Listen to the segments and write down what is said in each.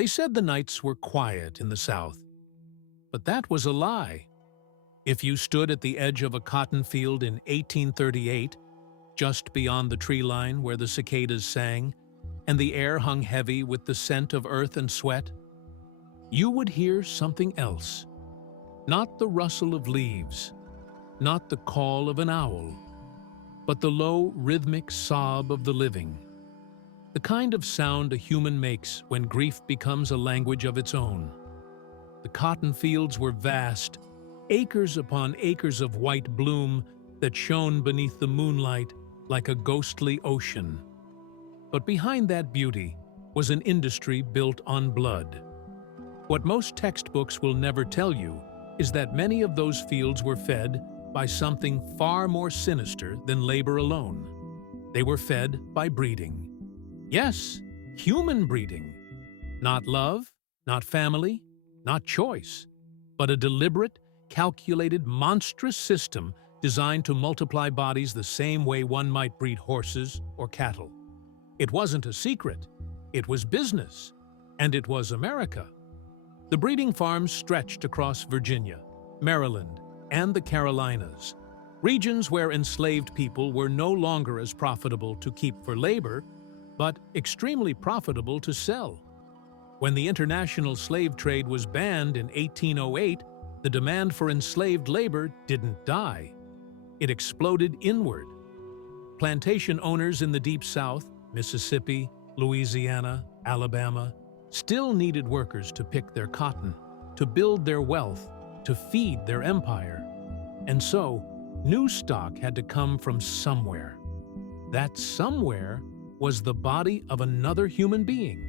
They said the nights were quiet in the South, but that was a lie. If you stood at the edge of a cotton field in 1838, just beyond the tree line where the cicadas sang, and the air hung heavy with the scent of earth and sweat, you would hear something else. Not the rustle of leaves, not the call of an owl, but the low, rhythmic sob of the living. The kind of sound a human makes when grief becomes a language of its own. The cotton fields were vast, acres upon acres of white bloom that shone beneath the moonlight like a ghostly ocean. But behind that beauty was an industry built on blood. What most textbooks will never tell you is that many of those fields were fed by something far more sinister than labor alone. They were fed by breeding. Yes, human breeding. Not love, not family, not choice, but a deliberate, calculated, monstrous system designed to multiply bodies the same way one might breed horses or cattle. It wasn't a secret. It was business. And it was America. The breeding farms stretched across Virginia, Maryland, and the Carolinas, regions where enslaved people were no longer as profitable to keep for labor, but extremely profitable to sell. When the international slave trade was banned in 1808, the demand for enslaved labor didn't die. It exploded inward. Plantation owners in the Deep South, Mississippi, Louisiana, Alabama, still needed workers to pick their cotton, to build their wealth, to feed their empire. And so, new stock had to come from somewhere. That somewhere was the body of another human being.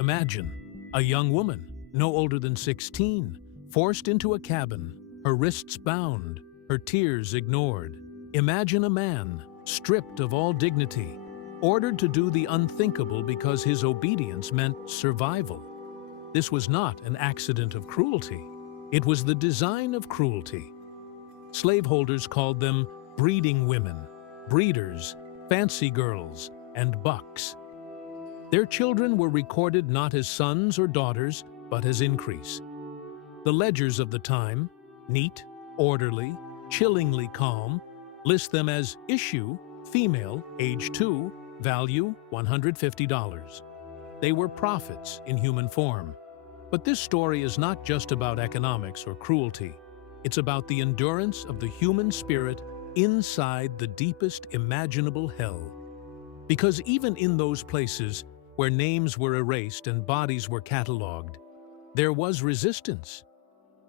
Imagine a young woman, no older than 16, forced into a cabin, her wrists bound, her tears ignored. Imagine a man, stripped of all dignity, ordered to do the unthinkable because his obedience meant survival. This was not an accident of cruelty. It was the design of cruelty. Slaveholders called them breeding women, breeders, fancy girls, and bucks. Their children were recorded not as sons or daughters, but as increase. The ledgers of the time, neat, orderly, chillingly calm, list them as issue, female, age 2, value $150. They were prophets in human form. But this story is not just about economics or cruelty. It's about the endurance of the human spirit inside the deepest imaginable hell. Because even in those places where names were erased and bodies were catalogued, there was resistance.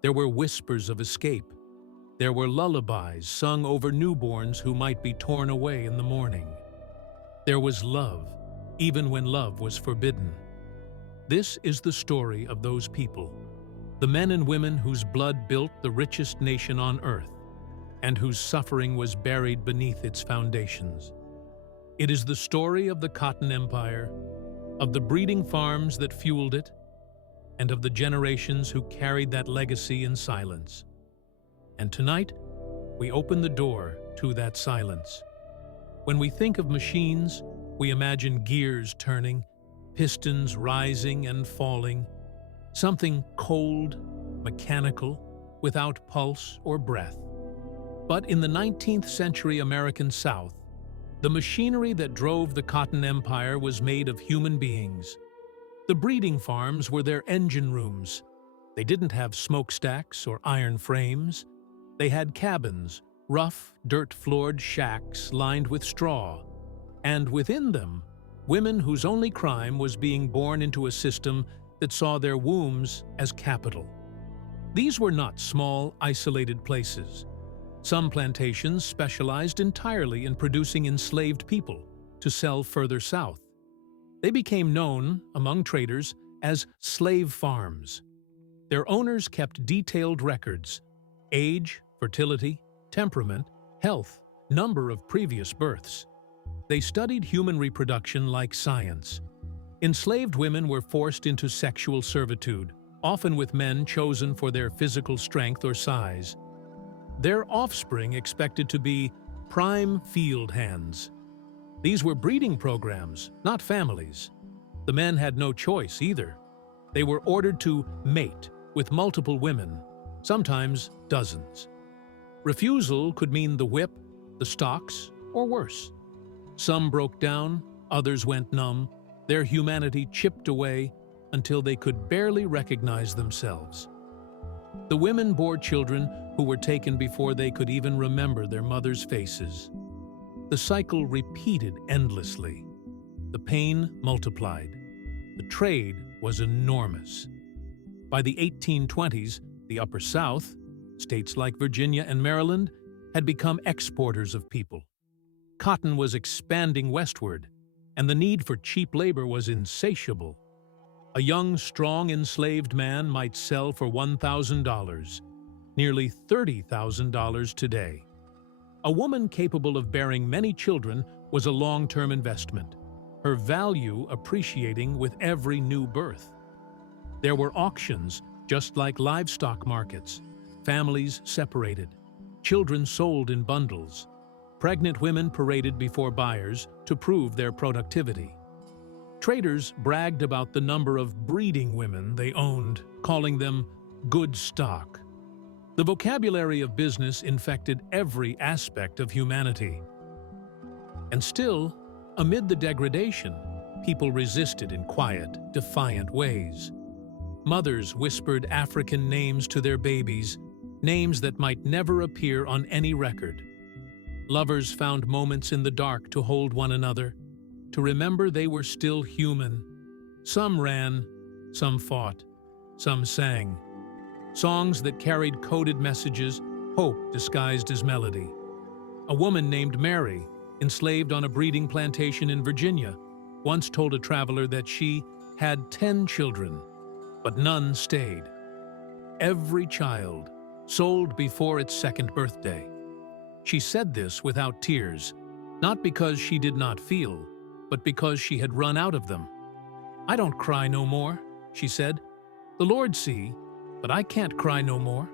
There were whispers of escape. There were lullabies sung over newborns who might be torn away in the morning. There was love, even when love was forbidden. This is the story of those people, the men and women whose blood built the richest nation on earth, and whose suffering was buried beneath its foundations. It is the story of the Cotton Empire, of the breeding farms that fueled it, and of the generations who carried that legacy in silence. And tonight, we open the door to that silence. When we think of machines, we imagine gears turning, pistons rising and falling, something cold, mechanical, without pulse or breath. But in the 19th century American South, the machinery that drove the Cotton Empire was made of human beings. The breeding farms were their engine rooms. They didn't have smokestacks or iron frames. They had cabins, rough, dirt-floored shacks lined with straw. And within them, women whose only crime was being born into a system that saw their wombs as capital. These were not small, isolated places. Some plantations specialized entirely in producing enslaved people to sell further south. They became known, among traders, as slave farms. Their owners kept detailed records: age, fertility, temperament, health, number of previous births. They studied human reproduction like science. Enslaved women were forced into sexual servitude, often with men chosen for their physical strength or size. Their offspring expected to be prime field hands. These were breeding programs, not families. The men had no choice either. They were ordered to mate with multiple women, sometimes dozens. Refusal could mean the whip, the stocks, or worse. Some broke down, others went numb, their humanity chipped away until they could barely recognize themselves. The women bore children who were taken before they could even remember their mothers' faces. The cycle repeated endlessly. The pain multiplied. The trade was enormous. By the 1820s, the Upper South, states like Virginia and Maryland, had become exporters of people. Cotton was expanding westward, and the need for cheap labor was insatiable. A young, strong, enslaved man might sell for $1,000, nearly $30,000 today. A woman capable of bearing many children was a long-term investment, her value appreciating with every new birth. There were auctions, just like livestock markets, families separated, children sold in bundles. Pregnant women paraded before buyers to prove their productivity. Traders bragged about the number of breeding women they owned, calling them good stock. The vocabulary of business infected every aspect of humanity. And still, amid the degradation, people resisted in quiet, defiant ways. Mothers whispered African names to their babies, names that might never appear on any record. Lovers found moments in the dark to hold one another, to remember they were still human. Some ran, some fought, some sang. Songs that carried coded messages, hope disguised as melody. A woman named Mary, enslaved on a breeding plantation in Virginia, once told a traveler that she had 10 children, but none stayed. Every child sold before its second birthday. She said this without tears, not because she did not feel, but because she had run out of them. "I don't cry no more," she said. "The Lord see, but I can't cry no more."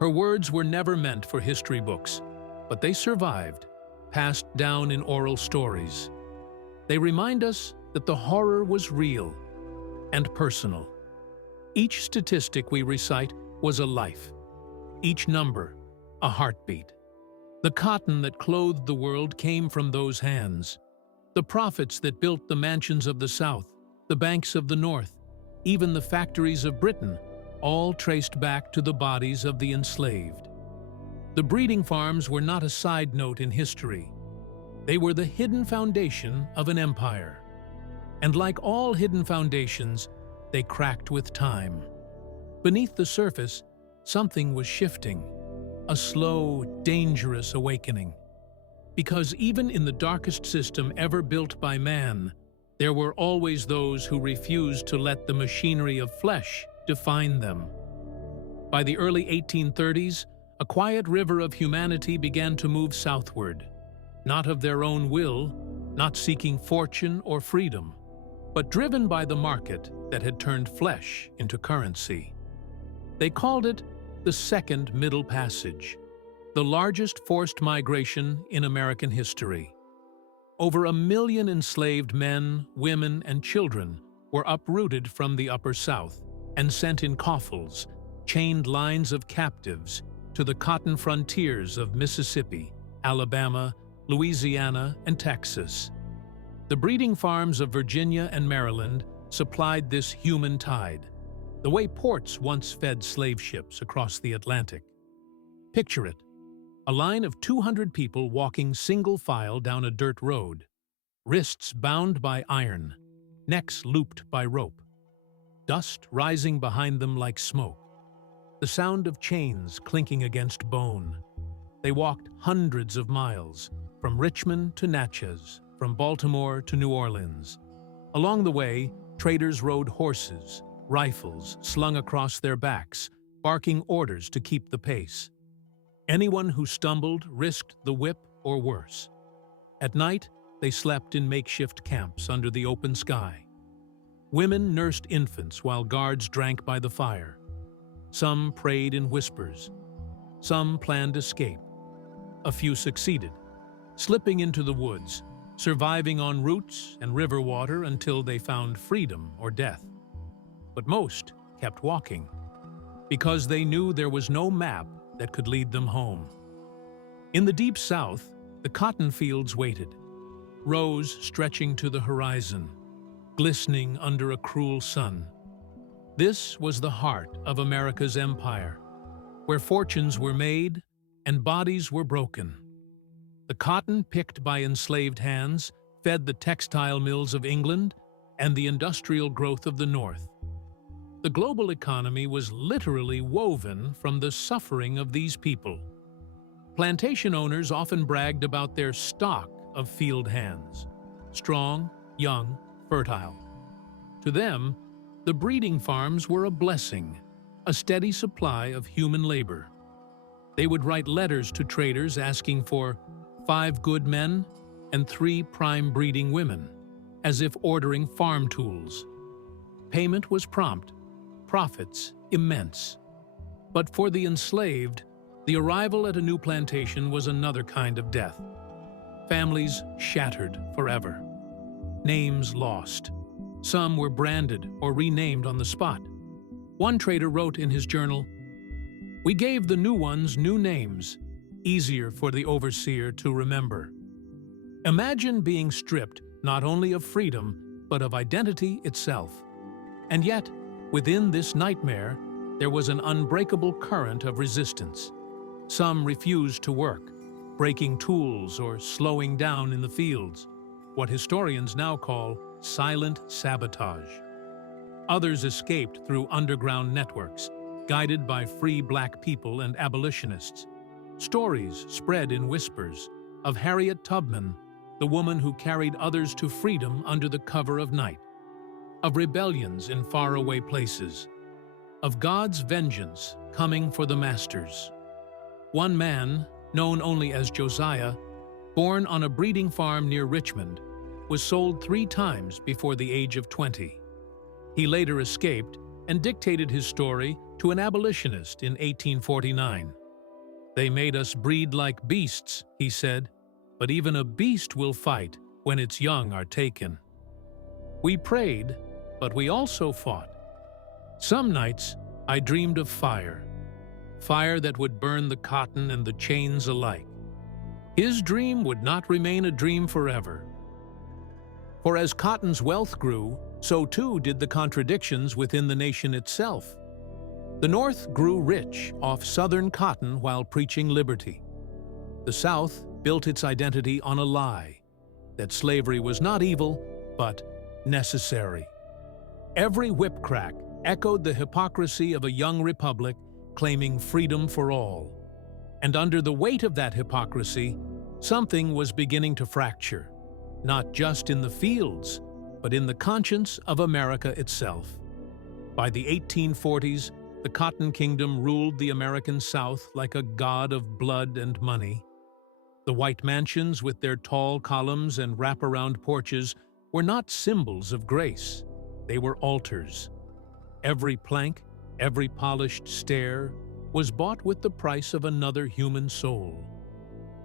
Her words were never meant for history books, but they survived, passed down in oral stories. They remind us that the horror was real and personal. Each statistic we recite was a life, each number a heartbeat. The cotton that clothed the world came from those hands. The prophets that built the mansions of the South, the banks of the North, even the factories of Britain, all traced back to the bodies of the enslaved. The breeding farms were not a side note in history. They were the hidden foundation of an empire. And like all hidden foundations, they cracked with time. Beneath the surface, something was shifting, a slow, dangerous awakening. Because even in the darkest system ever built by man, there were always those who refused to let the machinery of flesh define them. By the early 1830s, a quiet river of humanity began to move southward, not of their own will, not seeking fortune or freedom, but driven by the market that had turned flesh into currency. They called it the Second Middle Passage, the largest forced migration in American history. Over 1 million enslaved men, women, and children were uprooted from the Upper South and sent in coffles, chained lines of captives, to the cotton frontiers of Mississippi, Alabama, Louisiana, and Texas. The breeding farms of Virginia and Maryland supplied this human tide, the way ports once fed slave ships across the Atlantic. Picture it, a line of 200 people walking single file down a dirt road, wrists bound by iron, necks looped by rope, dust rising behind them like smoke, the sound of chains clinking against bone. They walked hundreds of miles, from Richmond to Natchez, from Baltimore to New Orleans. Along the way, traders rode horses, rifles slung across their backs, barking orders to keep the pace. Anyone who stumbled risked the whip or worse. At night, they slept in makeshift camps under the open sky. Women nursed infants while guards drank by the fire. Some prayed in whispers. Some planned escape. A few succeeded, slipping into the woods, surviving on roots and river water until they found freedom or death. but most kept walking, because they knew there was no map that could lead them home. In the deep south, the cotton fields waited, rows stretching to the horizon, glistening under a cruel sun. This was the heart of America's empire, where fortunes were made and bodies were broken. The cotton picked by enslaved hands fed the textile mills of England and the industrial growth of the North. The global economy was literally woven from the suffering of these people. Plantation owners often bragged about their stock of field hands, strong, young, fertile. To them, the breeding farms were a blessing, a steady supply of human labor. They would write letters to traders asking for 5 good men and 3 prime breeding women, as if ordering farm tools. Payment was prompt, profits immense. But for the enslaved, the arrival at a new plantation was another kind of death. Families shattered forever. Names lost. Some were branded or renamed on the spot. One trader wrote in his journal, "We gave the new ones new names, easier for the overseer to remember." Imagine being stripped not only of freedom, but of identity itself. And yet, within this nightmare, there was an unbreakable current of resistance. Some refused to work, breaking tools or slowing down in the fields, what historians now call silent sabotage. Others escaped through underground networks, guided by free black people and abolitionists. Stories spread in whispers of Harriet Tubman, the woman who carried others to freedom under the cover of night, of rebellions in faraway places, of God's vengeance coming for the masters. One man, known only as Josiah, born on a breeding farm near Richmond, was sold 3 times before the age of 20. He later escaped and dictated his story to an abolitionist in 1849. "They made us breed like beasts," he said, "but even a beast will fight when its young are taken." We prayed, but we also fought. Some nights I dreamed of fire that would burn the cotton and the chains alike. His dream would not remain a dream forever. For as cotton's wealth grew, so too did the contradictions within the nation itself. The North grew rich off Southern cotton while preaching liberty. The South built its identity on a lie, that slavery was not evil, but necessary. Every whip crack echoed the hypocrisy of a young republic claiming freedom for all. And under the weight of that hypocrisy, something was beginning to fracture, not just in the fields, but in the conscience of America itself. By the 1840s, the Cotton Kingdom ruled the American South like a god of blood and money. The white mansions with their tall columns and wraparound porches were not symbols of grace. They were altars. Every plank, every polished stair was bought with the price of another human soul.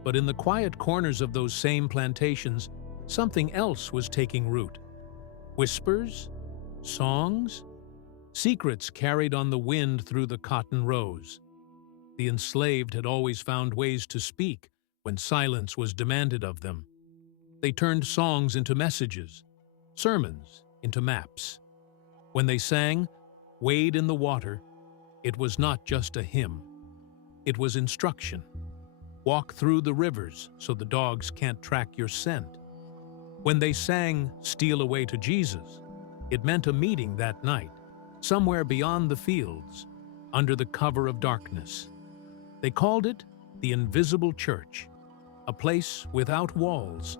But in the quiet corners of those same plantations, something else was taking root. Whispers? Songs? Secrets carried on the wind through the cotton rows. The enslaved had always found ways to speak when silence was demanded of them. They turned songs into messages, sermons into maps. When they sang, "Wade in the water," it was not just a hymn. It was instruction. Walk through the rivers so the dogs can't track your scent. When they sang "Steal Away to Jesus," it meant a meeting that night, somewhere beyond the fields, under the cover of darkness. They called it the Invisible Church, a place without walls,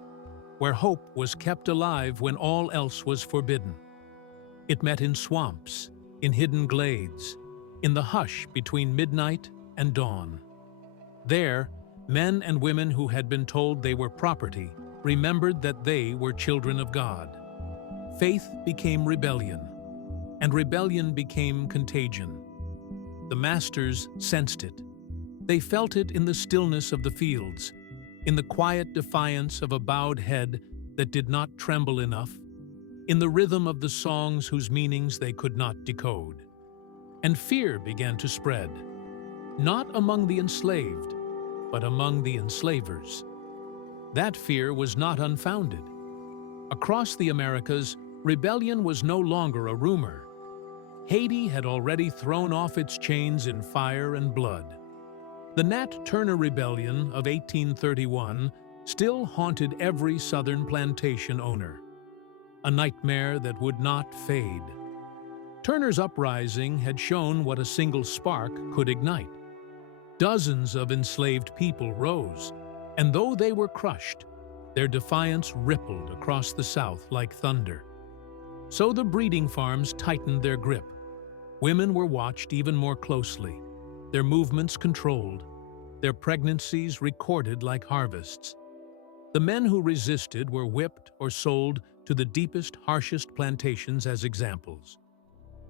where hope was kept alive when all else was forbidden. It met in swamps, in hidden glades, in the hush between midnight and dawn. There, men and women who had been told they were property remembered that they were children of God. Faith became rebellion, and rebellion became contagion. The masters sensed it. They felt it in the stillness of the fields, in the quiet defiance of a bowed head that did not tremble enough, in the rhythm of the songs whose meanings they could not decode. And fear began to spread, not among the enslaved, but among the enslavers. That fear was not unfounded. Across the Americas, rebellion was no longer a rumor. Haiti had already thrown off its chains in fire and blood. The Nat Turner Rebellion of 1831 still haunted every Southern plantation owner, a nightmare that would not fade. Turner's uprising had shown what a single spark could ignite. Dozens of enslaved people rose, and though they were crushed, their defiance rippled across the South like thunder. So the breeding farms tightened their grip. Women were watched even more closely, their movements controlled, their pregnancies recorded like harvests. The men who resisted were whipped or sold to the deepest, harshest plantations as examples.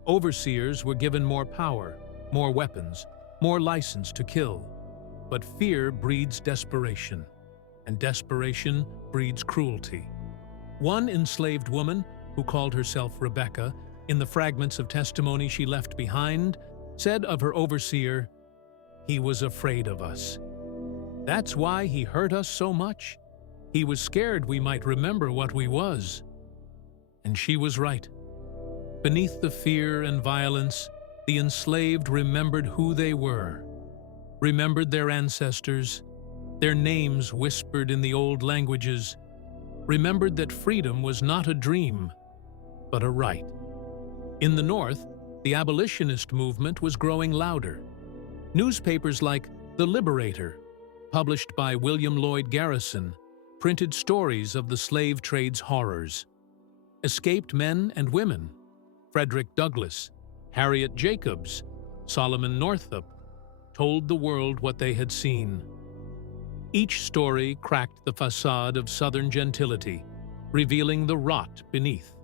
Overseers were given more power, more weapons, more license to kill. But fear breeds desperation, and desperation breeds cruelty. One enslaved woman, who called herself Rebecca, in the fragments of testimony she left behind, said of her overseer, "He was afraid of us. That's why he hurt us so much. He was scared we might remember what we was." And she was right. Beneath the fear and violence, the enslaved remembered who they were, remembered their ancestors, their names whispered in the old languages, remembered that freedom was not a dream, but a right. In the North, the abolitionist movement was growing louder. Newspapers like The Liberator, published by William Lloyd Garrison, printed stories of the slave trade's horrors. Escaped men and women, Frederick Douglass, Harriet Jacobs, Solomon Northup, told the world what they had seen. Each story cracked the facade of Southern gentility, revealing the rot beneath.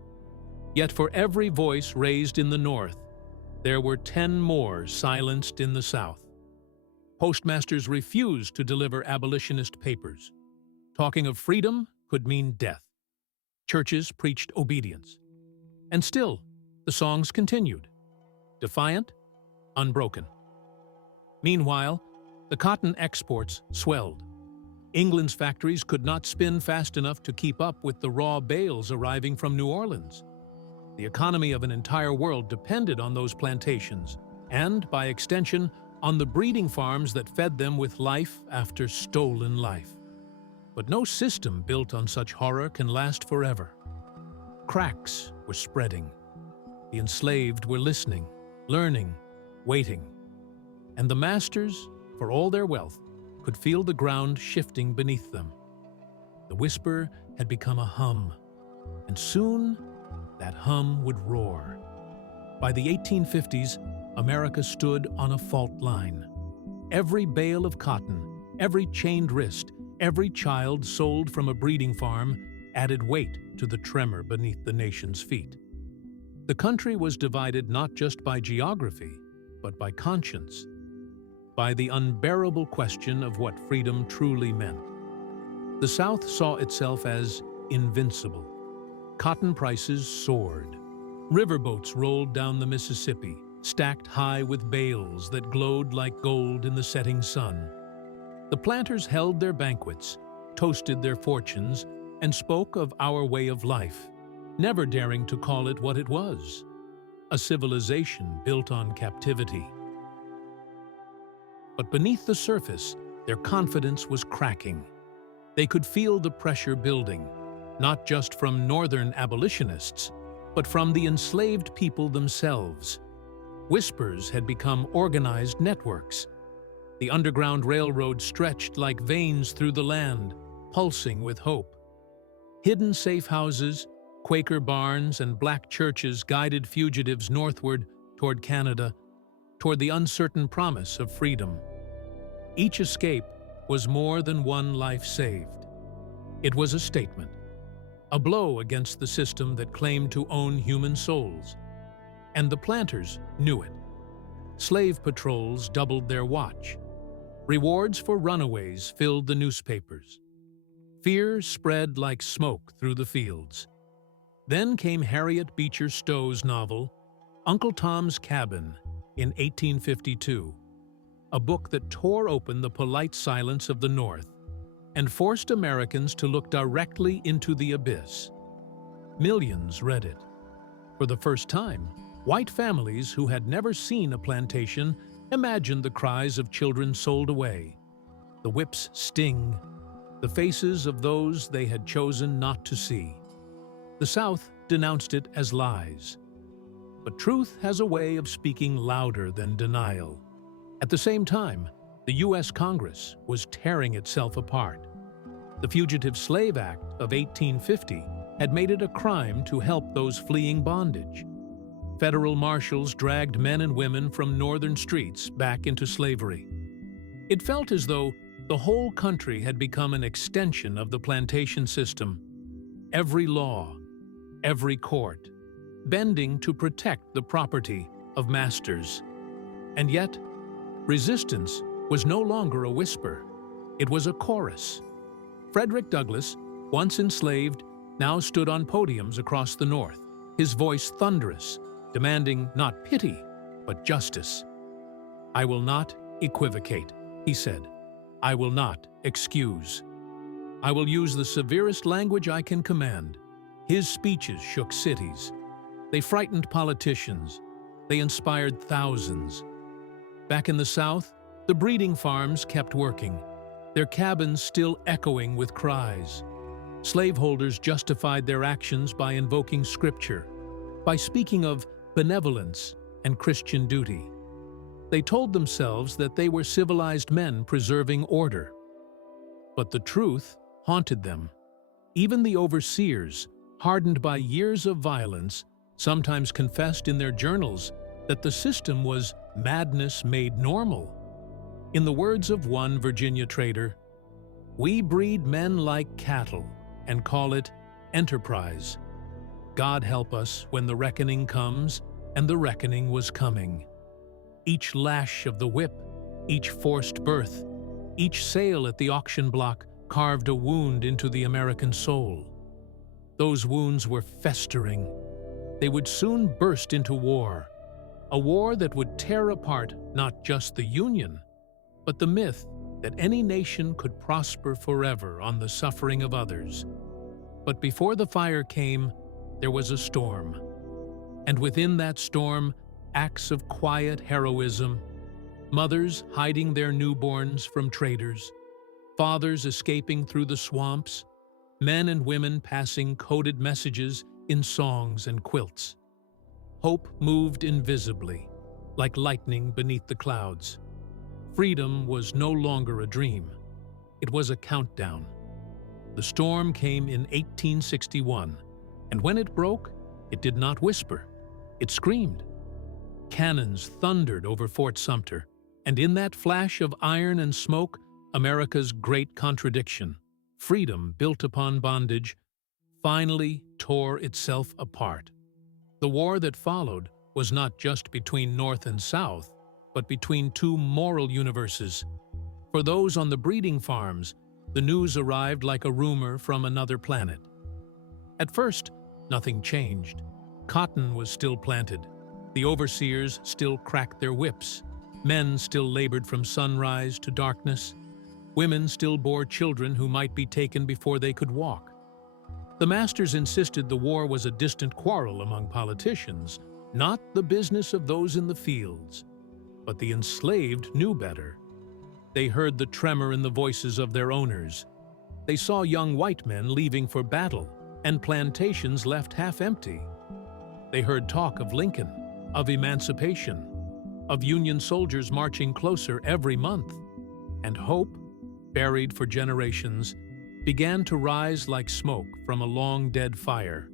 Yet for every voice raised in the North, there were 10 more silenced in the South. Postmasters refused to deliver abolitionist papers. Talking of freedom could mean death. Churches preached obedience. And still, the songs continued, defiant, unbroken. Meanwhile, the cotton exports swelled. England's factories could not spin fast enough to keep up with the raw bales arriving from New Orleans. The economy of an entire world depended on those plantations, and, by extension, on the breeding farms that fed them with life after stolen life. But no system built on such horror can last forever. Cracks were spreading. The enslaved were listening, learning, waiting. And the masters, for all their wealth, could feel the ground shifting beneath them. The whisper had become a hum, and soon that hum would roar. By the 1850s, America stood on a fault line. Every bale of cotton, every chained wrist, every child sold from a breeding farm added weight to the tremor beneath the nation's feet. The country was divided not just by geography, but by conscience, by the unbearable question of what freedom truly meant. The South saw itself as invincible. Cotton prices soared. Riverboats rolled down the Mississippi, stacked high with bales that glowed like gold in the setting sun. The planters held their banquets, toasted their fortunes, and spoke of our way of life, never daring to call it what it was, a civilization built on captivity. But beneath the surface, their confidence was cracking. They could feel the pressure building, not just from northern abolitionists, but from the enslaved people themselves. Whispers had become organized networks. The Underground Railroad stretched like veins through the land, pulsing with hope. Hidden safe houses, Quaker barns, and black churches guided fugitives northward toward Canada, toward the uncertain promise of freedom. Each escape was more than one life saved. It was a statement, a blow against the system that claimed to own human souls. And the planters knew it. Slave patrols doubled their watch. Rewards for runaways filled the newspapers. Fear spread like smoke through the fields. Then came Harriet Beecher Stowe's novel, Uncle Tom's Cabin, in 1852, a book that tore open the polite silence of the North and forced Americans to look directly into the abyss. Millions read it. For the first time, white families who had never seen a plantation imagined the cries of children sold away, the whip's sting, the faces of those they had chosen not to see. The South denounced it as lies. But truth has a way of speaking louder than denial. At the same time, the U.S. Congress was tearing itself apart. The Fugitive Slave Act of 1850 had made it a crime to help those fleeing bondage. Federal marshals dragged men and women from northern streets back into slavery. It felt as though the whole country had become an extension of the plantation system. Every law, every court, bending to protect the property of masters. And yet, resistance was no longer a whisper. It was a chorus. Frederick Douglass, once enslaved, now stood on podiums across the North, his voice thunderous, demanding not pity, but justice. "I will not equivocate," he said. "I will not excuse. I will use the severest language I can command." His speeches shook cities. They frightened politicians. They inspired thousands. Back in the South, the breeding farms kept working, their cabins still echoing with cries. Slaveholders justified their actions by invoking scripture, by speaking of benevolence and Christian duty. They told themselves that they were civilized men preserving order. But the truth haunted them. Even the overseers, hardened by years of violence, sometimes confessed in their journals that the system was madness made normal. In the words of one Virginia trader, "We breed men like cattle and call it enterprise. God help us when the reckoning comes," and the reckoning was coming. Each lash of the whip, each forced birth, each sale at the auction block carved a wound into the American soul. Those wounds were festering. They would soon burst into war, a war that would tear apart not just the Union, but the myth that any nation could prosper forever on the suffering of others. But before the fire came, there was a storm. And within that storm, acts of quiet heroism, mothers hiding their newborns from traders, fathers escaping through the swamps, men and women passing coded messages in songs and quilts. Hope moved invisibly, like lightning beneath the clouds. Freedom was no longer a dream. It was a countdown. The storm came in 1861, and when it broke, it did not whisper. It screamed. Cannons thundered over Fort Sumter, and in that flash of iron and smoke, America's great contradiction, freedom built upon bondage, finally tore itself apart. The war that followed was not just between North and South, but between two moral universes. For those on the breeding farms, the news arrived like a rumor from another planet. At first, nothing changed. Cotton was still planted. The overseers still cracked their whips. Men still labored from sunrise to darkness. Women still bore children who might be taken before they could walk. The masters insisted the war was a distant quarrel among politicians, not the business of those in the fields. But the enslaved knew better. They heard the tremor in the voices of their owners. They saw young white men leaving for battle and plantations left half empty. They heard talk of Lincoln, of emancipation, of Union soldiers marching closer every month. And hope, buried for generations, began to rise like smoke from a long-dead fire.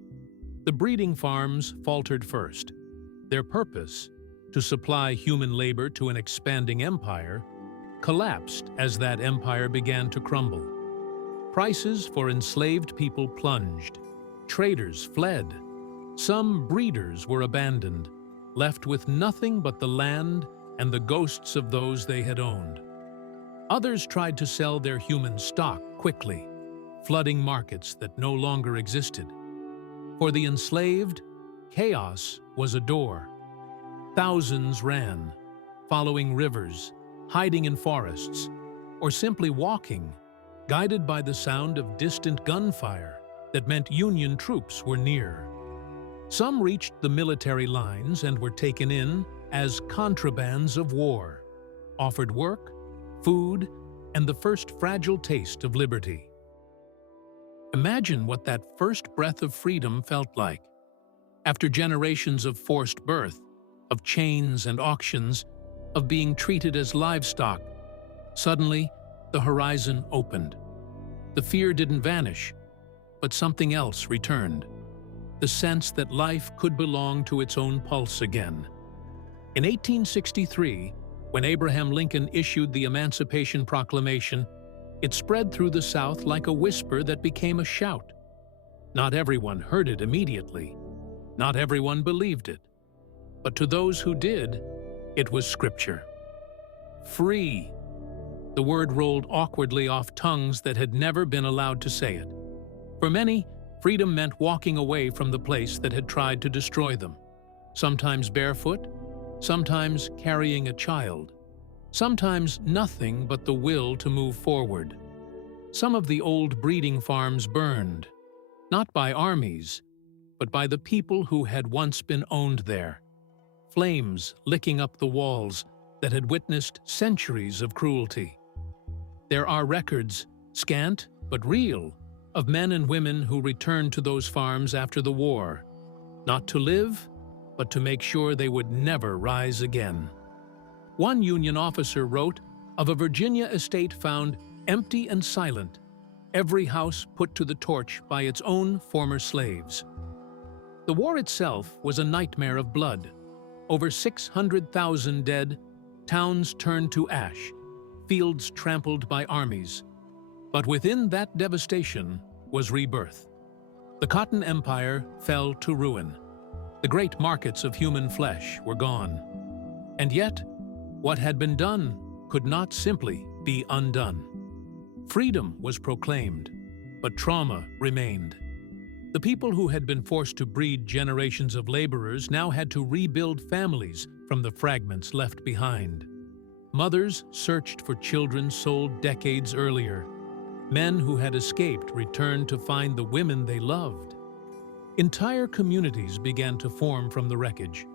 The breeding farms faltered first. Their purpose, to supply human labor to an expanding empire, collapsed as that empire began to crumble. Prices for enslaved people plunged. Traders fled. Some breeders were abandoned, left with nothing but the land and the ghosts of those they had owned. Others tried to sell their human stock quickly, flooding markets that no longer existed. For the enslaved, chaos was a door. Thousands ran, following rivers, hiding in forests, or simply walking, guided by the sound of distant gunfire that meant Union troops were near. Some reached the military lines and were taken in as contrabands of war, offered work, food, and the first fragile taste of liberty. Imagine what that first breath of freedom felt like. After generations of forced birth, of chains and auctions, of being treated as livestock, suddenly the horizon opened. The fear didn't vanish, but something else returned. The sense that life could belong to its own pulse again. In 1863, when Abraham Lincoln issued the Emancipation Proclamation, it spread through the South like a whisper that became a shout. Not everyone heard it immediately. Not everyone believed it. But to those who did, it was scripture. Free. The word rolled awkwardly off tongues that had never been allowed to say it. For many, freedom meant walking away from the place that had tried to destroy them. Sometimes barefoot, sometimes carrying a child, sometimes nothing but the will to move forward. Some of the old breeding farms burned, not by armies, but by the people who had once been owned there. Flames licking up the walls that had witnessed centuries of cruelty. There are records, scant but real, of men and women who returned to those farms after the war, not to live, but to make sure they would never rise again. One Union officer wrote of a Virginia estate found empty and silent, every house put to the torch by its own former slaves. The war itself was a nightmare of blood. Over 600,000 dead, towns turned to ash, fields trampled by armies. But within that devastation was rebirth. The Cotton Empire fell to ruin. The great markets of human flesh were gone. And yet, what had been done could not simply be undone. Freedom was proclaimed, but trauma remained. The people who had been forced to breed generations of laborers now had to rebuild families from the fragments left behind. Mothers searched for children sold decades earlier. Men who had escaped returned to find the women they loved. Entire communities began to form from the wreckage,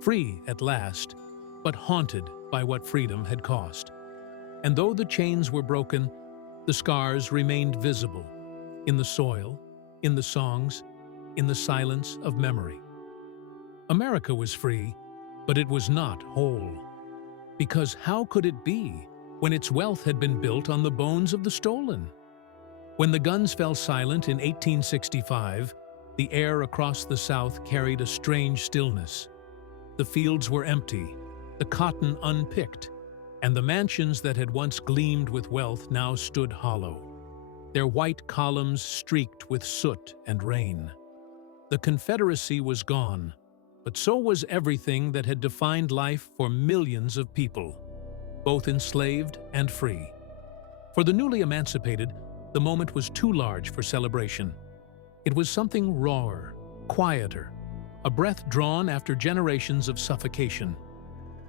free at last, but haunted by what freedom had cost. And though the chains were broken, the scars remained visible, in the soil, in the songs, in the silence of memory. America was free, but it was not whole. Because how could it be when its wealth had been built on the bones of the stolen? When the guns fell silent in 1865, the air across the South carried a strange stillness. The fields were empty, the cotton unpicked, and the mansions that had once gleamed with wealth now stood hollow, their white columns streaked with soot and rain. The Confederacy was gone, but so was everything that had defined life for millions of people, both enslaved and free. For the newly emancipated, the moment was too large for celebration. It was something rawer, quieter, a breath drawn after generations of suffocation.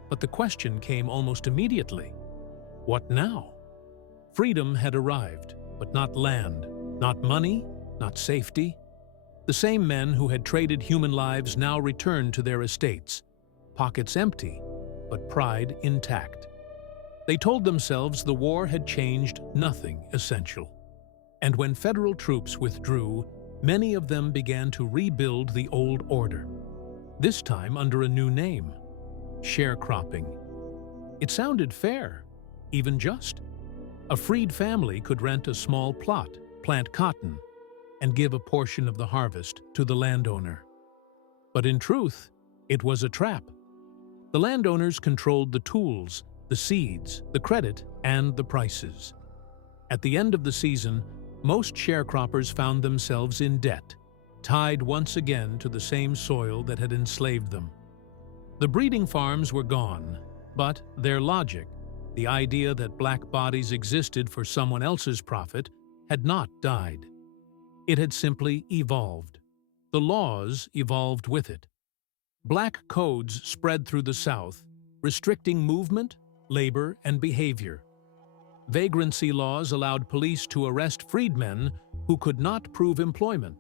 But the question came almost immediately. What now? Freedom had arrived, but not land, not money, not safety. The same men who had traded human lives now returned to their estates, pockets empty, but pride intact. They told themselves the war had changed nothing essential. And when federal troops withdrew, many of them began to rebuild the old order, this time under a new name: sharecropping. It sounded fair, even just. A freed family could rent a small plot, plant cotton, and give a portion of the harvest to the landowner. But in truth, it was a trap. The landowners controlled the tools, the seeds, the credit, and the prices. At the end of the season, most sharecroppers found themselves in debt, tied once again to the same soil that had enslaved them. The breeding farms were gone, but their logic, the idea that black bodies existed for someone else's profit, had not died. It had simply evolved. The laws evolved with it. Black codes spread through the South, restricting movement, labor, and behavior. Vagrancy laws allowed police to arrest freedmen who could not prove employment,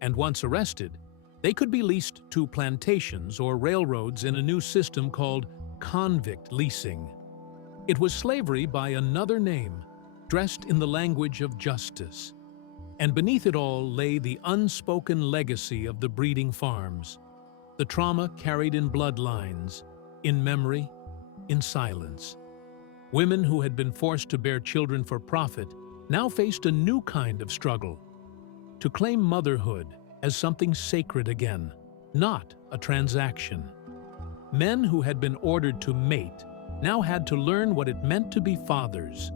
and once arrested, they could be leased to plantations or railroads in a new system called convict leasing. It was slavery by another name, dressed in the language of justice. And beneath it all lay the unspoken legacy of the breeding farms, the trauma carried in bloodlines, in memory, in silence. Women who had been forced to bear children for profit now faced a new kind of struggle, to claim motherhood as something sacred again, not a transaction. Men who had been ordered to mate now had to learn what it meant to be fathers,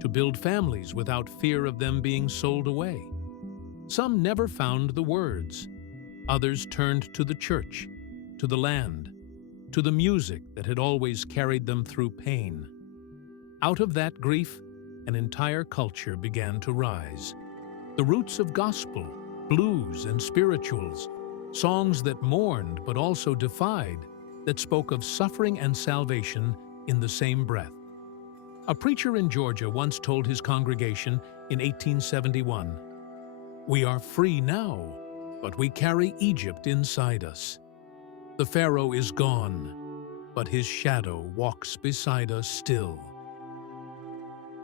to build families without fear of them being sold away. Some never found the words. Others turned to the church, to the land, to the music that had always carried them through pain. Out of that grief, an entire culture began to rise. The roots of gospel, blues, and spirituals, songs that mourned but also defied, that spoke of suffering and salvation in the same breath. A preacher in Georgia once told his congregation in 1871, "We are free now, but we carry Egypt inside us. The Pharaoh is gone, but his shadow walks beside us still."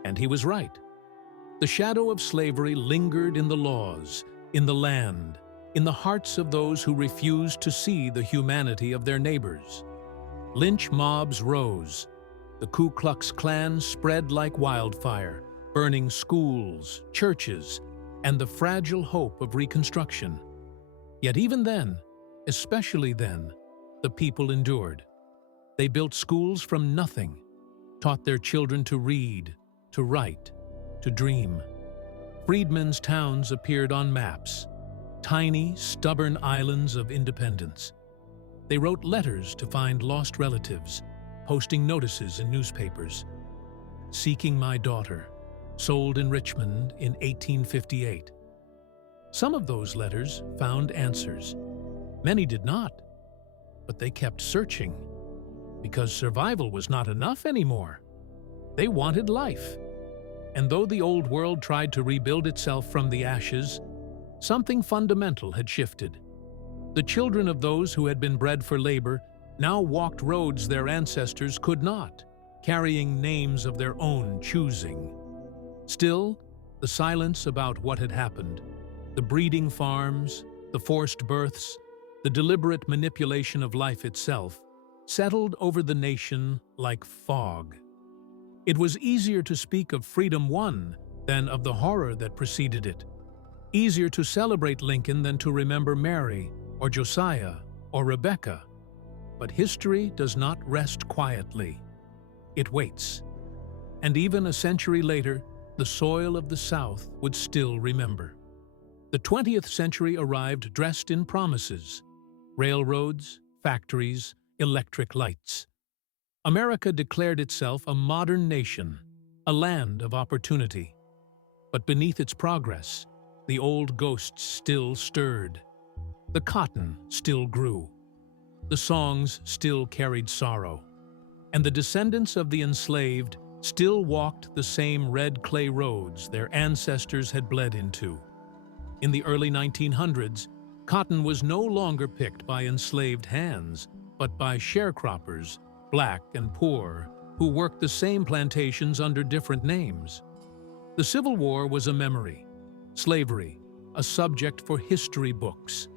And he was right. The shadow of slavery lingered in the laws, in the land, in the hearts of those who refused to see the humanity of their neighbors. Lynch mobs rose. The Ku Klux Klan spread like wildfire, burning schools, churches, and the fragile hope of Reconstruction. Yet even then, especially then, the people endured. They built schools from nothing, taught their children to read, to write, to dream. Freedmen's towns appeared on maps, tiny, stubborn islands of independence. They wrote letters to find lost relatives, posting notices in newspapers. "Seeking my daughter," sold in Richmond in 1858. Some of those letters found answers. Many did not, but they kept searching, because survival was not enough anymore. They wanted life. And though the old world tried to rebuild itself from the ashes, something fundamental had shifted. The children of those who had been bred for labor now walked roads their ancestors could not, carrying names of their own choosing. Still, the silence about what had happened, the breeding farms, the forced births, the deliberate manipulation of life itself, settled over the nation like fog. It was easier to speak of freedom won than of the horror that preceded it. Easier to celebrate Lincoln than to remember Mary, or Josiah, or Rebecca. But history does not rest quietly. It waits. And even a century later, the soil of the South would still remember. The 20th century arrived dressed in promises: railroads, factories, electric lights. America declared itself a modern nation, a land of opportunity. But beneath its progress, the old ghosts still stirred. The cotton still grew. The songs still carried sorrow. And the descendants of the enslaved still walked the same red clay roads their ancestors had bled into. In the early 1900s, cotton was no longer picked by enslaved hands, but by sharecroppers, black and poor, who worked the same plantations under different names. The Civil War was a memory, slavery, a subject for history books.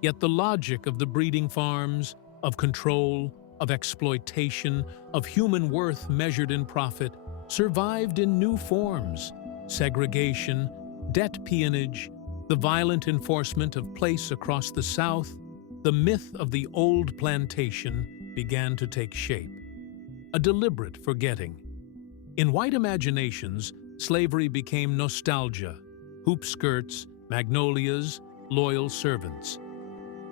Yet the logic of the breeding farms, of control, of exploitation, of human worth measured in profit, survived in new forms: segregation, debt peonage, the violent enforcement of place across the South. The myth of the old plantation began to take shape, a deliberate forgetting. In white imaginations, slavery became nostalgia, hoop skirts, magnolias, loyal servants.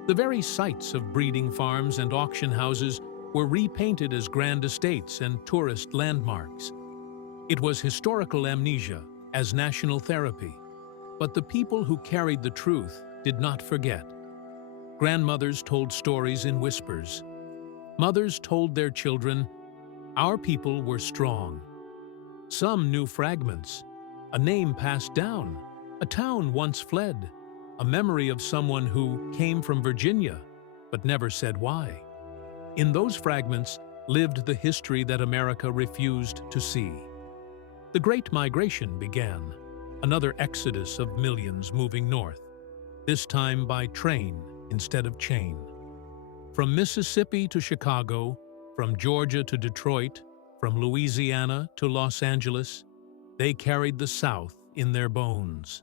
The very sites of breeding farms and auction houses were repainted as grand estates and tourist landmarks. It was historical amnesia as national therapy, but the people who carried the truth did not forget. Grandmothers told stories in whispers. Mothers told their children, "Our people were strong." Some knew fragments, a name passed down, a town once fled, a memory of someone who came from Virginia, but never said why. In those fragments lived the history that America refused to see. The Great Migration began, another exodus of millions moving north, this time by train instead of chain. From Mississippi to Chicago, from Georgia to Detroit, from Louisiana to Los Angeles, they carried the South in their bones.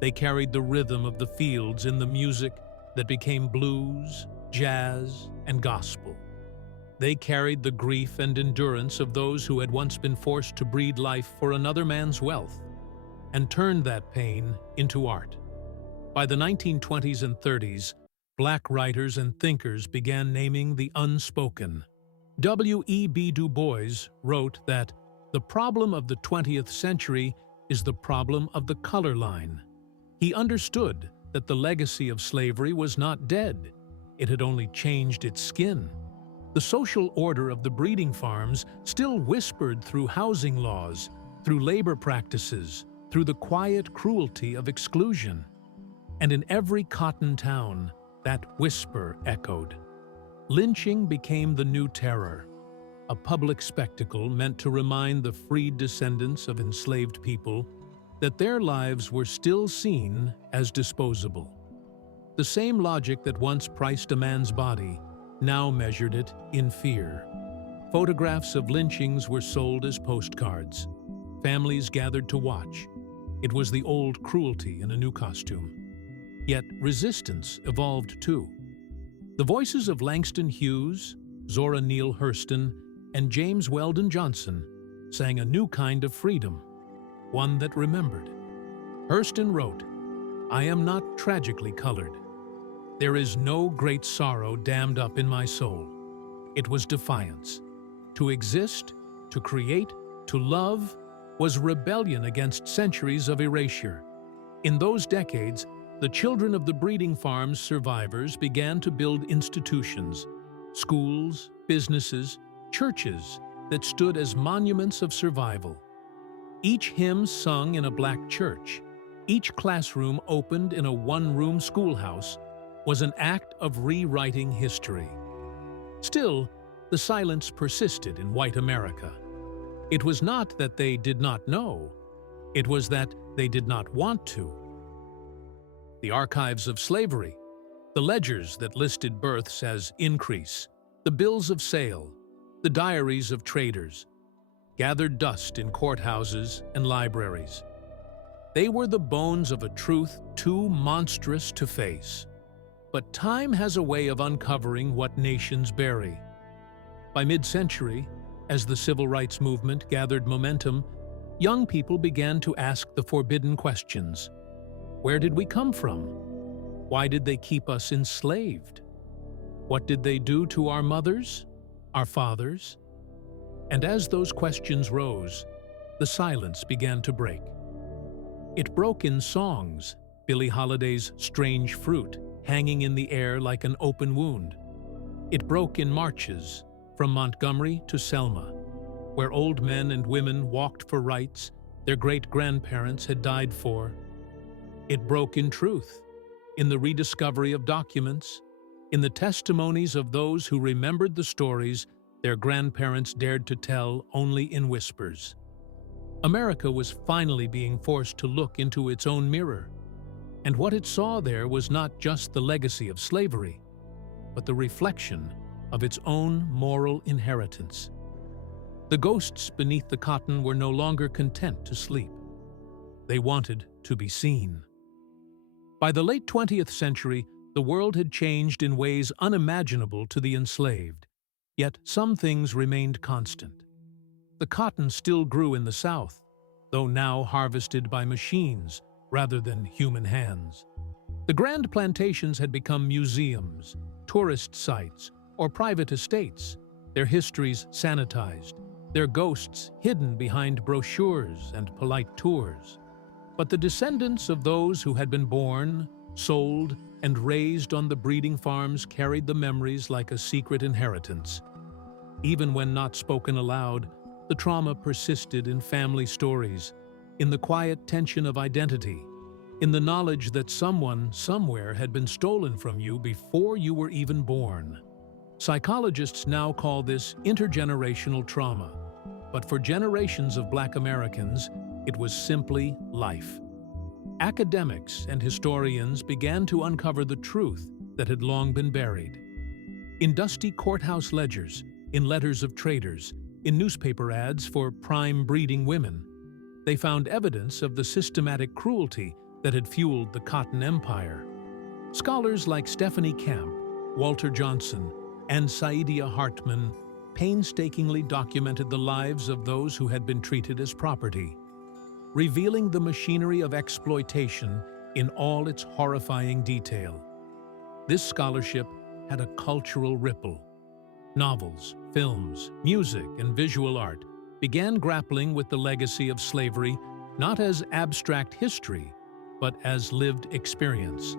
They carried the rhythm of the fields in the music that became blues, jazz, and gospel. They carried the grief and endurance of those who had once been forced to breed life for another man's wealth, and turned that pain into art. By the 1920s and 30s, Black writers and thinkers began naming the unspoken. W.E.B. Du Bois wrote that the problem of the 20th century is the problem of the color line. He understood that the legacy of slavery was not dead, it had only changed its skin. The social order of the breeding farms still whispered through housing laws, through labor practices, through the quiet cruelty of exclusion. And in every cotton town, that whisper echoed. Lynching became the new terror, a public spectacle meant to remind the freed descendants of enslaved people that their lives were still seen as disposable. The same logic that once priced a man's body now measured it in fear. Photographs of lynchings were sold as postcards. Families gathered to watch. It was the old cruelty in a new costume. Yet resistance evolved too. The voices of Langston Hughes, Zora Neale Hurston, and James Weldon Johnson sang a new kind of freedom, one that remembered. Hurston wrote, "I am not tragically colored. There is no great sorrow dammed up in my soul. It was defiance. To exist, to create, to love, was rebellion against centuries of erasure. In those decades, the children of the breeding farms survivors began to build institutions, schools, businesses, churches that stood as monuments of survival. Each hymn sung in a black church, each classroom opened in a one-room schoolhouse was an act of rewriting history. Still, the silence persisted in white America. It was not that they did not know, it was that they did not want to. The archives of slavery, the ledgers that listed births as increase, the bills of sale, the diaries of traders, gathered dust in courthouses and libraries. They were the bones of a truth too monstrous to face. But time has a way of uncovering what nations bury. By mid-century, as the civil rights movement gathered momentum, young people began to ask the forbidden questions. Where did we come from? Why did they keep us enslaved? What did they do to our mothers, our fathers? And as those questions rose, the silence began to break. It broke in songs, Billie Holiday's "Strange Fruit," hanging in the air like an open wound. It broke in marches, from Montgomery to Selma, where old men and women walked for rights their great-grandparents had died for. It broke in truth, in the rediscovery of documents, in the testimonies of those who remembered the stories their grandparents dared to tell only in whispers. America was finally being forced to look into its own mirror, and what it saw there was not just the legacy of slavery, but the reflection of its own moral inheritance. The ghosts beneath the cotton were no longer content to sleep. They wanted to be seen. By the late 20th century, the world had changed in ways unimaginable to the enslaved, yet some things remained constant. The cotton still grew in the South, though now harvested by machines rather than human hands. The grand plantations had become museums, tourist sites, or private estates, their histories sanitized, their ghosts hidden behind brochures and polite tours. But the descendants of those who had been born, sold, and raised on the breeding farms carried the memories like a secret inheritance. Even when not spoken aloud, the trauma persisted in family stories, in the quiet tension of identity, in the knowledge that someone, somewhere had been stolen from you before you were even born. Psychologists now call this intergenerational trauma, but for generations of Black Americans, it was simply life. Academics and historians began to uncover the truth that had long been buried. In dusty courthouse ledgers, in letters of traders, in newspaper ads for prime breeding women, they found evidence of the systematic cruelty that had fueled the Cotton Empire. Scholars like Stephanie Camp, Walter Johnson, and Saidiya Hartman painstakingly documented the lives of those who had been treated as property, revealing the machinery of exploitation in all its horrifying detail. This scholarship had a cultural ripple. Novels, films, music, and visual art began grappling with the legacy of slavery not as abstract history, but as lived experience.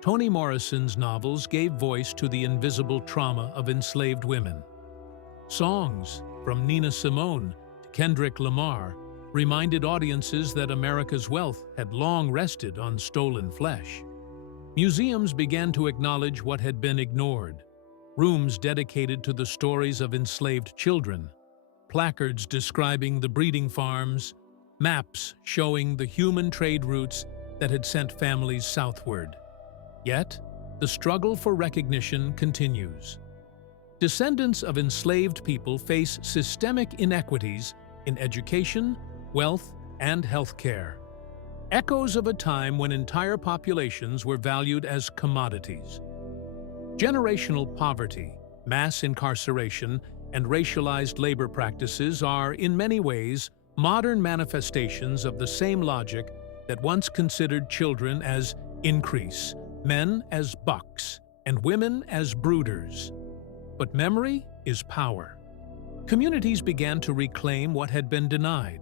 Toni Morrison's novels gave voice to the invisible trauma of enslaved women. Songs, from Nina Simone to Kendrick Lamar, reminded audiences that America's wealth had long rested on stolen flesh. Museums began to acknowledge what had been ignored. Rooms dedicated to the stories of enslaved children, placards describing the breeding farms, maps showing the human trade routes that had sent families southward. Yet, the struggle for recognition continues. Descendants of enslaved people face systemic inequities in education, wealth, and healthcare. Echoes of a time when entire populations were valued as commodities. Generational poverty, mass incarceration, and racialized labor practices are, in many ways, modern manifestations of the same logic that once considered children as increase, men as bucks, and women as brooders. But memory is power. Communities began to reclaim what had been denied.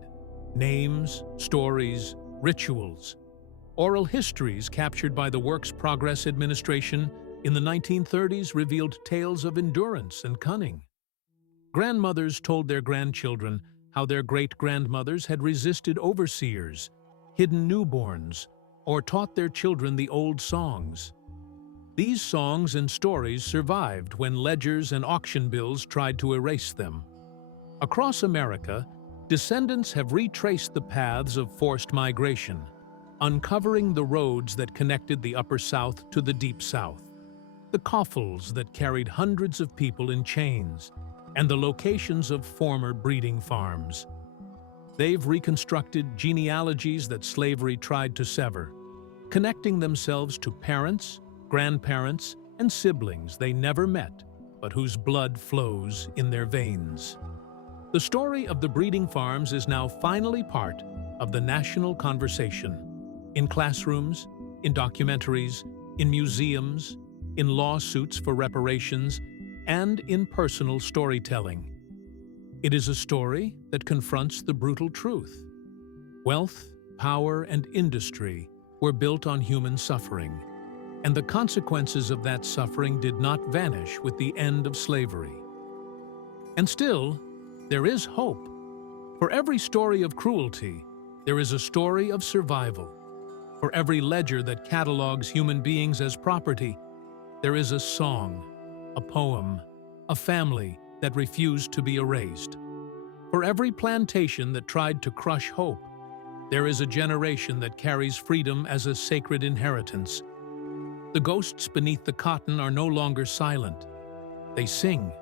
Names, stories, rituals. Oral histories captured by the Works Progress Administration in the 1930s revealed tales of endurance and cunning. Grandmothers told their grandchildren how their great-grandmothers had resisted overseers, hidden newborns, or taught their children the old songs. These songs and stories survived when ledgers and auction bills tried to erase them. Across America, descendants have retraced the paths of forced migration, uncovering the roads that connected the Upper South to the Deep South, the coffles that carried hundreds of people in chains, and the locations of former breeding farms. They've reconstructed genealogies that slavery tried to sever, connecting themselves to parents, grandparents, and siblings they never met, but whose blood flows in their veins. The story of the breeding farms is now finally part of the national conversation. In classrooms, in documentaries, in museums, in lawsuits for reparations, and in personal storytelling. It is a story that confronts the brutal truth. Wealth, power, and industry were built on human suffering, and the consequences of that suffering did not vanish with the end of slavery. And still, there is hope. For every story of cruelty, there is a story of survival. For every ledger that catalogs human beings as property, there is a song, a poem, a family that refused to be erased. For every plantation that tried to crush hope, there is a generation that carries freedom as a sacred inheritance. The ghosts beneath the cotton are no longer silent. They sing.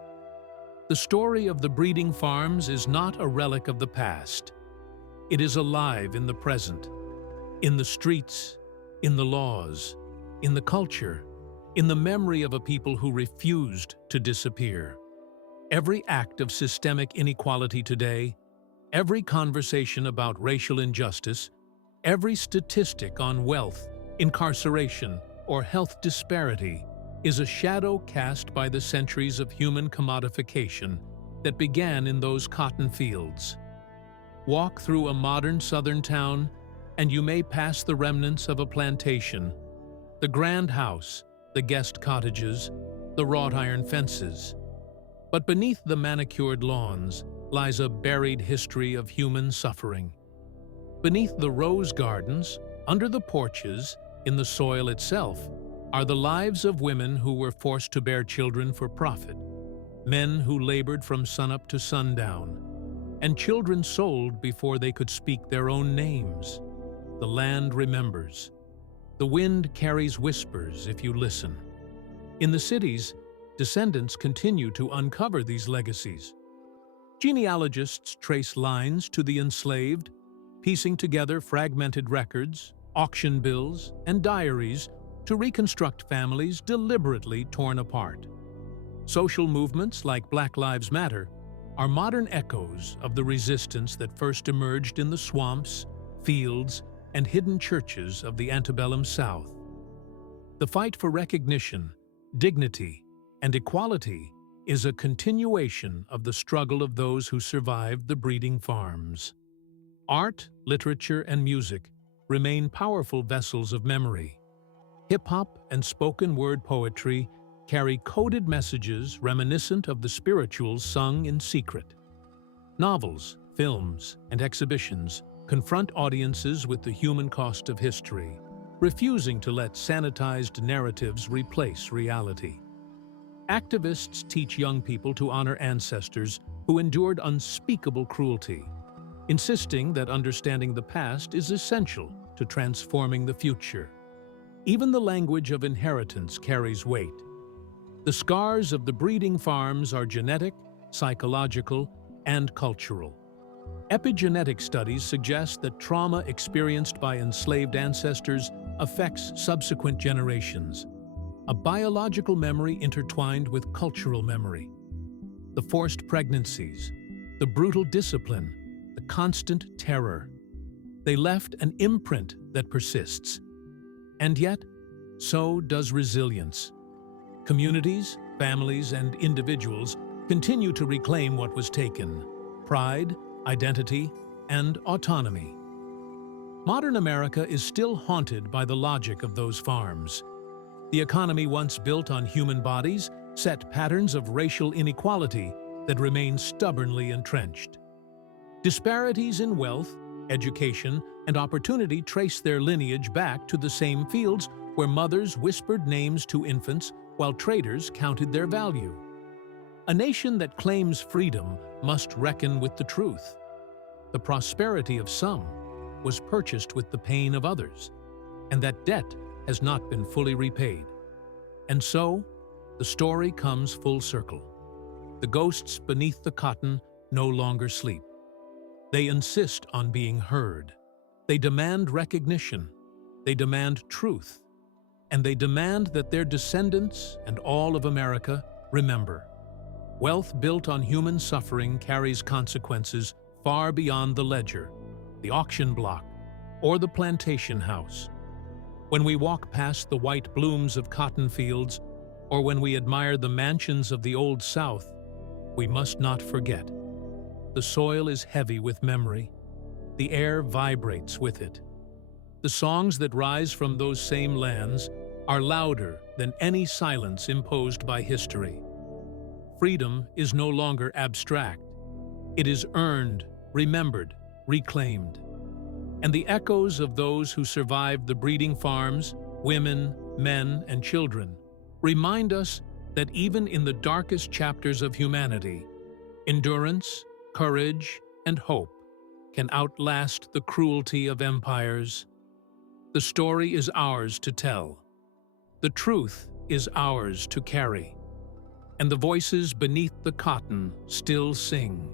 The story of the breeding farms is not a relic of the past. It is alive in the present, in the streets, in the laws, in the culture, in the memory of a people who refused to disappear. Every act of systemic inequality today, every conversation about racial injustice, every statistic on wealth, incarceration, or health disparity is a shadow cast by the centuries of human commodification that began in those cotton fields. Walk through a modern southern town, and you may pass the remnants of a plantation, The grand house, the guest cottages, the wrought iron fences. But beneath the manicured lawns lies a buried history of human suffering. Beneath the rose gardens, under the porches, in the soil itself, are the lives of women who were forced to bear children for profit, men who labored from sunup to sundown, and children sold before they could speak their own names. The land remembers. The wind carries whispers if you listen. In the cities, descendants continue to uncover these legacies. Genealogists trace lines to the enslaved, piecing together fragmented records, auction bills, and diaries to reconstruct families deliberately torn apart. Social movements like Black Lives Matter are modern echoes of the resistance that first emerged in the swamps, fields, and hidden churches of the antebellum South. The fight for recognition, dignity, and equality is a continuation of the struggle of those who survived the breeding farms. Art, literature, and music remain powerful vessels of memory. Hip-hop and spoken-word poetry carry coded messages reminiscent of the spirituals sung in secret. Novels, films, and exhibitions confront audiences with the human cost of history, refusing to let sanitized narratives replace reality. Activists teach young people to honor ancestors who endured unspeakable cruelty, insisting that understanding the past is essential to transforming the future. Even the language of inheritance carries weight. The scars of the breeding farms are genetic, psychological, and cultural. Epigenetic studies suggest that trauma experienced by enslaved ancestors affects subsequent generations, a biological memory intertwined with cultural memory. The forced pregnancies, the brutal discipline, the constant terror. They left an imprint that persists. And yet, so does resilience. Communities, families, and individuals continue to reclaim what was taken: pride, identity, and autonomy. Modern America is still haunted by the logic of those farms. The economy once built on human bodies set patterns of racial inequality that remain stubbornly entrenched. Disparities in wealth, education, and opportunity trace their lineage back to the same fields where mothers whispered names to infants while traders counted their value. A nation that claims freedom must reckon with the truth. The prosperity of some was purchased with the pain of others, and that debt has not been fully repaid. And so, the story comes full circle. The ghosts beneath the cotton no longer sleep. They insist on being heard. They demand recognition. They demand truth. And they demand that their descendants and all of America remember. Wealth built on human suffering carries consequences far beyond the ledger, the auction block, or the plantation house. When we walk past the white blooms of cotton fields, or when we admire the mansions of the Old South, we must not forget. The soil is heavy with memory. The air vibrates with it. The songs that rise from those same lands are louder than any silence imposed by history. Freedom is no longer abstract. It is earned, remembered, reclaimed. And the echoes of those who survived the breeding farms, women, men, and children, remind us that even in the darkest chapters of humanity, endurance, courage, and hope can outlast the cruelty of empires. The story is ours to tell. The truth is ours to carry. And the voices beneath the cotton still sing.